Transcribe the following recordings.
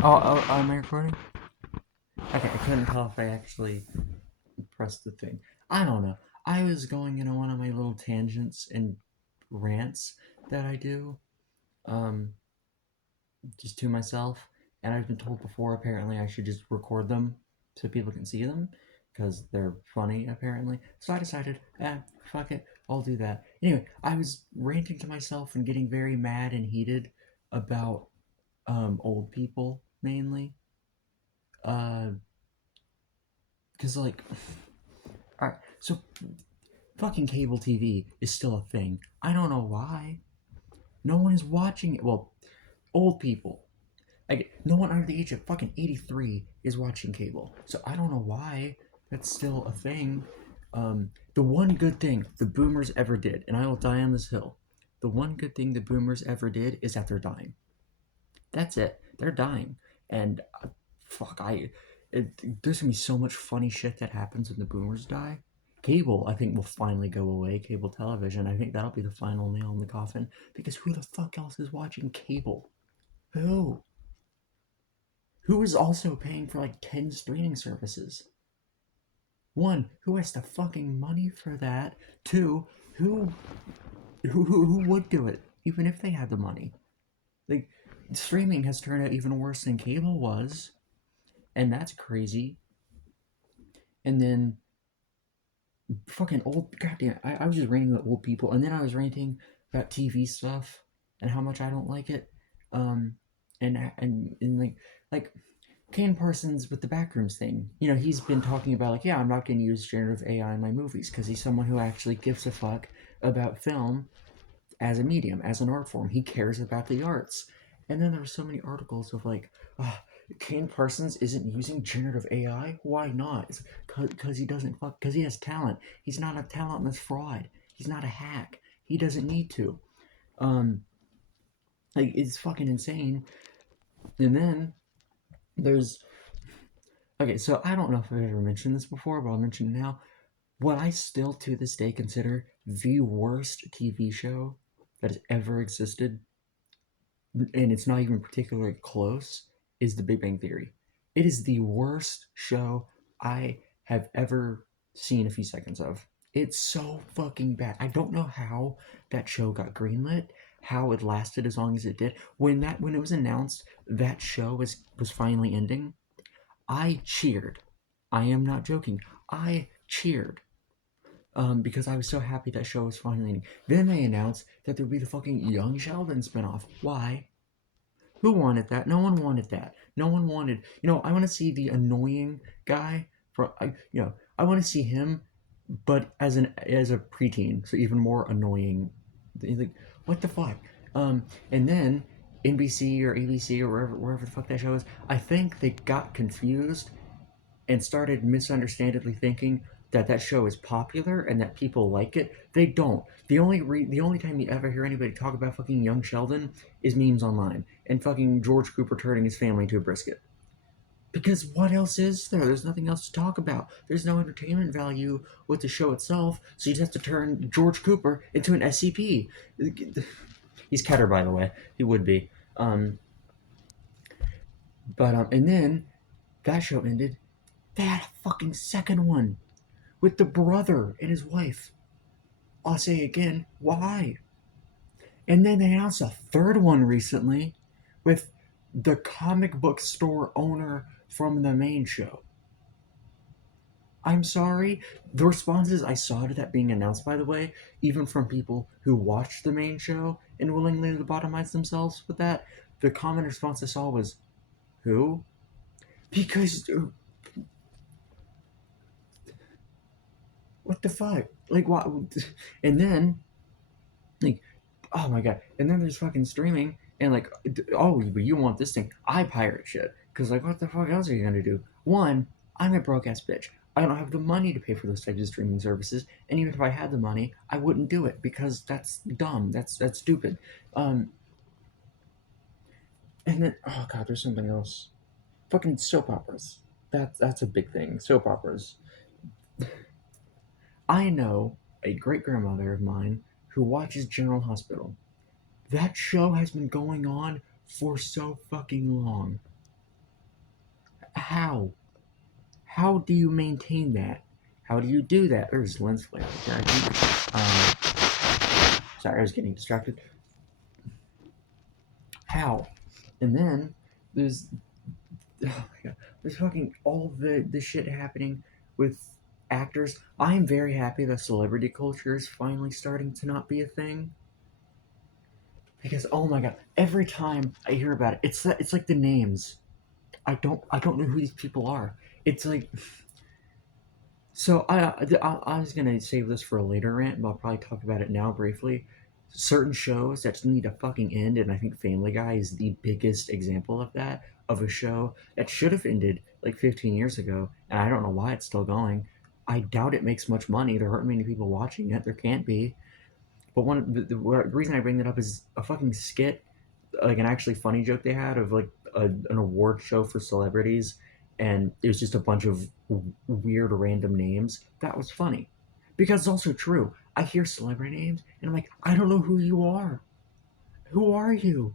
Am I recording? Okay, I couldn't tell if I actually pressed the thing. I don't know. I was going into one of my little tangents and rants that I do, um, just to myself, and I've been told before apparently I should just record them so people can see them because they're funny apparently. So I decided, fuck it, I'll do that. Anyway, I was ranting to myself and getting very mad and heated about old people mainly. Uh, because like Alright, so fucking cable TV is still a thing. I don't know why. No one is watching it. Well, old people. Like, no one under the age of fucking 83 is watching cable. So I don't know why that's still a thing. The one good thing the boomers ever did, and I will die on this hill, the one good thing the boomers ever did is that they're dying. That's it. They're dying. And fuck, there's gonna be so much funny shit that happens when the boomers die. Cable, I think, will finally go away. Cable television, I think that'll be the final nail in the coffin. Because who the fuck else is watching cable? Who? Who is also paying for like 10 streaming services? One, who has the fucking money for that? Two, who who would do it even if they had the money? Like, streaming has turned out even worse than cable was, and that's crazy. And then fucking old goddamn, I was just ranting about old people, and then I was ranting about TV stuff and how much I don't like it. Um, and like Kane Parsons with the Backrooms thing. You know, he's been talking about like, yeah, I'm not going to use generative AI in my movies because he's someone who actually gives a fuck about film as a medium, as an art form. He cares about the arts. And then there were so many articles of like, oh, Kane Parsons isn't using generative AI. Why not? Because he doesn't fuck. Because he has talent. He's not a talentless fraud. He's not a hack. He doesn't need to. Um, like it's fucking insane. And then there's okay. So I don't know if I've ever mentioned this before, but I'll mention it now. What I still to this day consider the worst TV show that has ever existed, and it's not even particularly close, is The Big Bang Theory. It is the worst show I have ever seen a few seconds of. It's so fucking bad. I don't know how that show got greenlit, how it lasted as long as it did. When it was announced that show was finally ending, I cheered. I am not joking. I cheered. Because I was so happy that show was finally ending. Then they announced that there'd be the fucking Young Sheldon spinoff. Why? Who wanted that? No one wanted that. No one wanted. I want to see the annoying guy for. I want to see him, but as a preteen, so even more annoying. Like, what the fuck? And then NBC or ABC or wherever the fuck that show is. I think they got confused and started misunderstandably thinking that that show is popular and that people like it. They don't. The only time you ever hear anybody talk about fucking Young Sheldon is memes online and fucking George Cooper turning his family into a brisket. Because what else is there? There's nothing else to talk about. There's no entertainment value with the show itself, so you'd have to turn George Cooper into an SCP. He's Keter, by the way. He would be. And then that show ended. They had a fucking second one with the brother and his wife. I'll say again, why? And then they announced a third one recently with the comic book store owner from the main show. I'm sorry. The responses I saw to that being announced, by the way, even from people who watched the main show and willingly lobotomize themselves with that, the common response I saw was, who? Because, what the fuck? Like, what? And then, like, oh my god. And then there's fucking streaming and like, oh, but you want this thing? I pirate shit because like, what the fuck else are you gonna do? One, I'm a broke ass bitch. I don't have the money to pay for those types of streaming services, and even if I had the money, I wouldn't do it because that's dumb. That's stupid. Um, and then oh god, there's something else. Fucking soap operas. That's a big thing. Soap operas. I know a great grandmother of mine who watches General Hospital. That show has been going on for so fucking long. how? How do you maintain that? How do you do that? There's lens flare right there, I think. Sorry, I was getting distracted. How? And then there's oh my god, there's fucking all the shit happening with actors. I'm very happy that celebrity culture is finally starting to not be a thing. Because oh my god, every time I hear about it, it's like the names. I don't know who these people are. It's like so I was gonna save this for a later rant, but I'll probably talk about it now briefly. Certain shows that just need to fucking end, and I think Family Guy is the biggest example of that. Of a show that should have ended like 15 years ago, and I don't know why it's still going. I doubt it makes much money. There aren't many people watching it. There can't be. But the reason I bring that up is a fucking skit, like an actually funny joke they had of like an award show for celebrities, and it was just a bunch of weird random names. That was funny, because it's also true. I hear celebrity names, and I'm like, I don't know who you are. Who are you?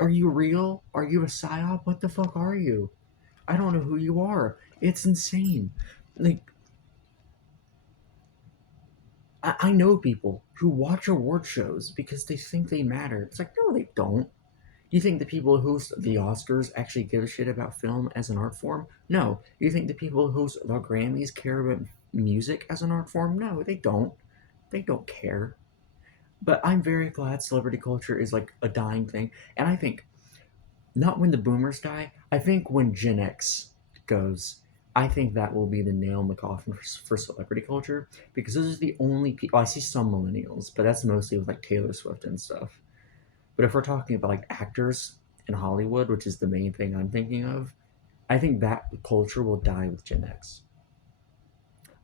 Are you real? Are you a psyop? What the fuck are you? I don't know who you are. It's insane. Like I know people who watch award shows because they think they matter. It's like, no, they don't. Do you think the people who host the Oscars actually give a shit about film as an art form? No. Do you think the people who host the Grammys care about music as an art form? No, they don't. They don't care. But I'm very glad celebrity culture is like a dying thing. And I think not when the boomers die, I think when Gen X goes, I think that will be the nail in the coffin for celebrity culture because those are the only people. I see some millennials, but that's mostly with like Taylor Swift and stuff. But if we're talking about like actors in Hollywood, which is the main thing I'm thinking of, I think that culture will die with Gen X.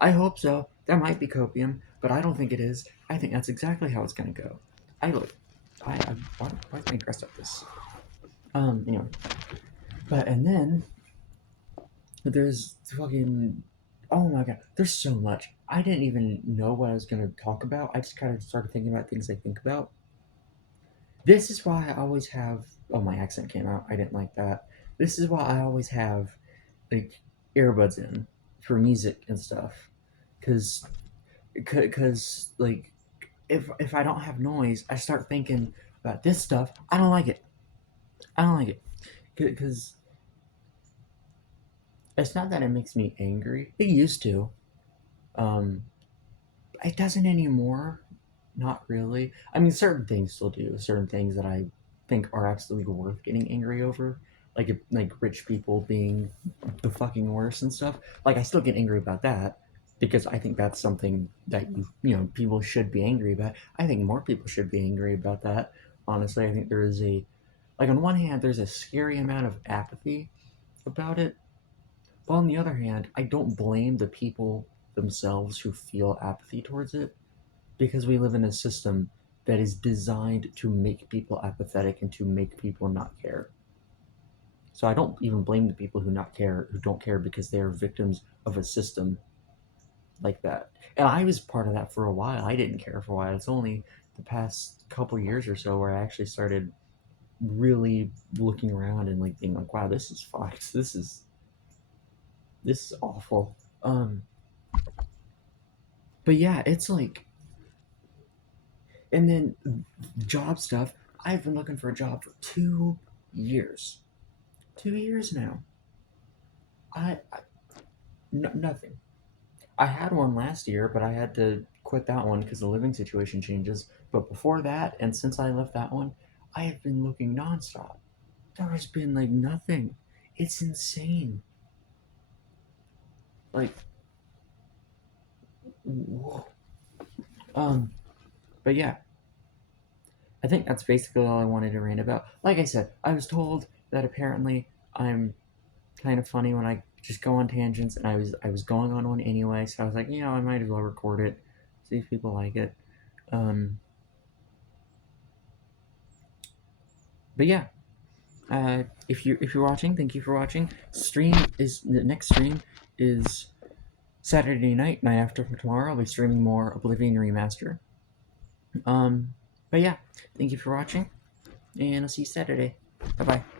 I hope so. That might be copium, but I don't think it is. I think that's exactly how it's gonna go. I look. Why am I dressed up this? Anyway, but and then there's fucking oh my god, there's so much. I didn't even know what I was gonna talk about. I just kind of started thinking about things I think about. This is why I always have. Oh, my accent came out. I didn't like that. This is why I always have like earbuds in for music and stuff, because like if I don't have noise, I start thinking about this stuff. I don't like it. I don't like it because it's not that it makes me angry. It used to. Um, it doesn't anymore. Not really. I mean, certain things still do. Certain things that I think are absolutely worth getting angry over, like rich people being the fucking worst and stuff. Like I still get angry about that because I think that's something that you know people should be angry about. I think more people should be angry about that. Honestly, I think there is a like on one hand there's a scary amount of apathy about it, but on the other hand, I don't blame the people themselves who feel apathy towards it because we live in a system that is designed to make people apathetic and to make people not care. So I don't even blame the people who don't care because they are victims of a system like that. And I was part of that for a while. I didn't care for a while. It's only the past couple years or so where I actually started really looking around and like being like, wow, this is fucked. This is awful. But yeah, it's like and then job stuff. I've been looking for a job for 2 years. 2 years now. Nothing. I had one last year, but I had to quit that one because the living situation changes. But before that, and since I left that one, I have been looking nonstop. There has been like nothing. It's insane. Like, whoa. um, but yeah, I think that's basically all I wanted to rant about. Like I said, I was told that apparently I'm kind of funny when I just go on tangents, and I was going on one anyway, so I was like, I might as well record it, see if people like it. Um, but yeah, if you're watching, thank you for watching. The next stream is Saturday night after tomorrow. I'll be streaming more Oblivion Remaster. Um, but yeah, thank you for watching, and I'll see you Saturday. Bye bye.